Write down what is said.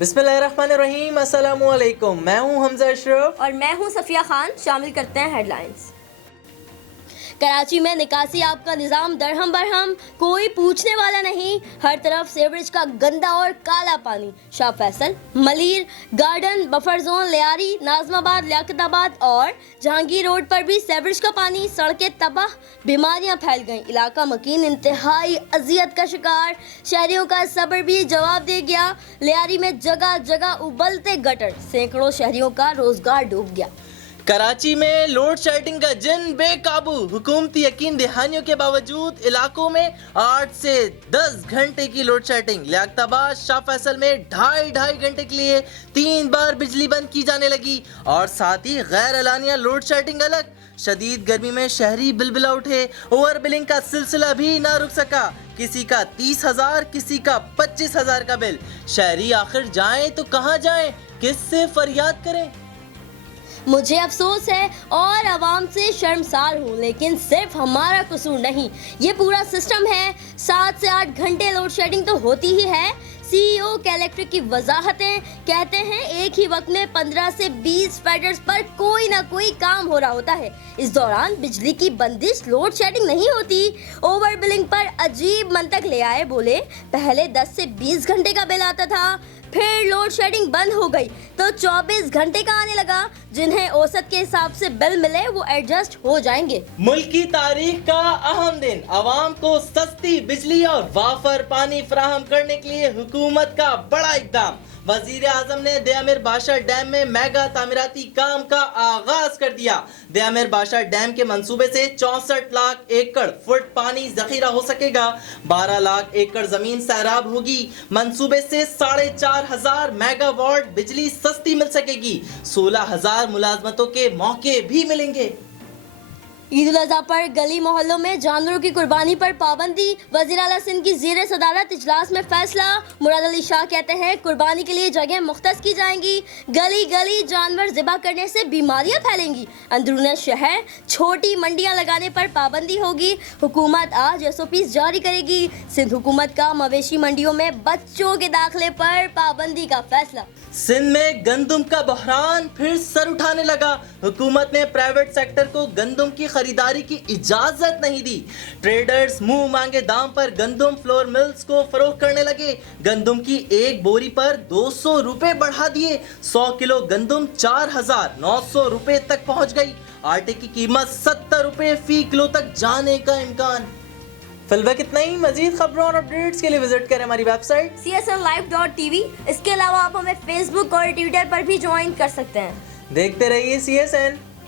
बिस्मिल्लाहिर्रहमानिर्रहीम, अस्सलामु अलैकुम। मैं हूं हमजा अशरफ और मैं हूं सफिया खान। शामिल करते हैं हेडलाइंस। कराची में निकासी आपका निज़ाम दरहम बरहम, कोई पूछने वाला नहीं, हर तरफ सीवरेज का गंदा और काला पानी। Shah Faisal, Malir, garden, buffer zone, Lyari, Najmabad, Liaquatabad और जहांगीर रोड पर भी सीवरेज का पानी, सड़कें तबाह, बीमारियां फैल गईं। इलाका मकीन इंतहाई अजियत का शिकार, शहरियों का सब्र भी जवाब दे गया। लियारी में जगह जगह उबलते गटर, सैकड़ों शहरियों का रोजगार डूब गया। कराची में लोड शेडिंग का जिन बेकाबू, हुकूमती यकीन दहानियों के बावजूद इलाकों में 8 से 10 घंटे की लोड शेडिंग। लियाकताबाद, शाह फैसल में ढाई घंटे के लिए 3 बार बिजली बंद की जाने लगी और साथ ही गैर एलानिया लोड शेडिंग अलग। शदीद गर्मी में शहरी बिलबिला उठे, ओवर बिलिंग का सिलसिला भी ना रुक सका। किसी का 30,000, किसी का 25,000 का बिल। शहरी आखिर जाएं तो कहाँ जाएं, किससे फरियाद करें? मुझे अफसोस है और आवाम से शर्मसार हूँ, लेकिन सिर्फ हमारा कसूर नहीं, ये पूरा सिस्टम है। 7 से 8 घंटे लोड शेडिंग तो होती ही है। CEO कैलेक्ट्रिक की वजाहतें कहते हैं एक ही वक्त में 15 से 20 फीडर्स पर कोई ना कोई काम हो रहा होता है। इस दौरान बिजली की बंदिश, लोड शेडिंग नहीं होती। ओवर बिलिंग पर अजीब मंतक ले आए, बोले पहले 10 से 20 घंटे का बिल आता था, फिर लोड शेडिंग बंद हो गई तो 24 घंटे का आने लगा। जिन्हें औसत के हिसाब से बिल मिले वो एडजस्ट हो जाएंगे। मुल्क की तारीख का अहम दिन, आवाम को सस्ती बिजली और वाफर पानी फराहम करने के लिए हुकूमत का बड़ा इकदाम। वजीर आजम ने दयामिर बादशाह डैम में मेगा तामीराती काम का आगाज कर दिया। दयामिर बादशाह डैम के मंसूबे से 64 लाख एकड़ फुट पानी जखीरा हो सकेगा। 12 लाख एकड़ जमीन सैराब होगी। मंसूबे से 4,500 मेगावाट बिजली सस्ती मिल सकेगी। 16,000 मुलाजमतों के मौके भी मिलेंगे। ईद उल अजहा पर गली मोहल्लों में जानवरों की कुर्बानी पर पाबंदी। वज़ीर आला सिंध की ज़ेर सदारत इजलास में फैसला। मुराद अली शाह कहते हैं कुर्बानी के लिए जगह मुख्तस की जाएंगी। गली गली जानवर ज़िबा करने से बीमारियां फैलेंगी। अंदरूनी शहर छोटी मंडियां लगाने पर पाबंदी होगी। हुकूमत आज SOP जारी करेगी। सिंध हुकूमत का मवेशी मंडियों में बच्चों के दाखिले पर पाबंदी का फैसला। सिंध में गंदम का बहरान फिर सर उठाने लगा। हुकूमत ने प्राइवेट सेक्टर को गंदम की खरीदारी की इजाजत नहीं दी। ट्रेडर्स मुंह मांगे दाम पर गंदम फ्लोर मिल्स को फरोख्त करने लगे। गंदम की एक बोरी पर 200 रुपए बढ़ा दिए। 100 किलो गंदम 4,900 रुपए तक पहुंच गई। आटे की कीमत 70 रुपए फी किलो तक जाने का इम्कान। फिलहाल कितना ही। मजीद खबरों और अपडेट्स के लिए विजिट करें हमारी वेबसाइट csnlive.tv। इसके अलावा आप हमें फेसबुक और ट्विटर पर भी ज्वाइन कर सकते हैं। देखते रहिए CSN।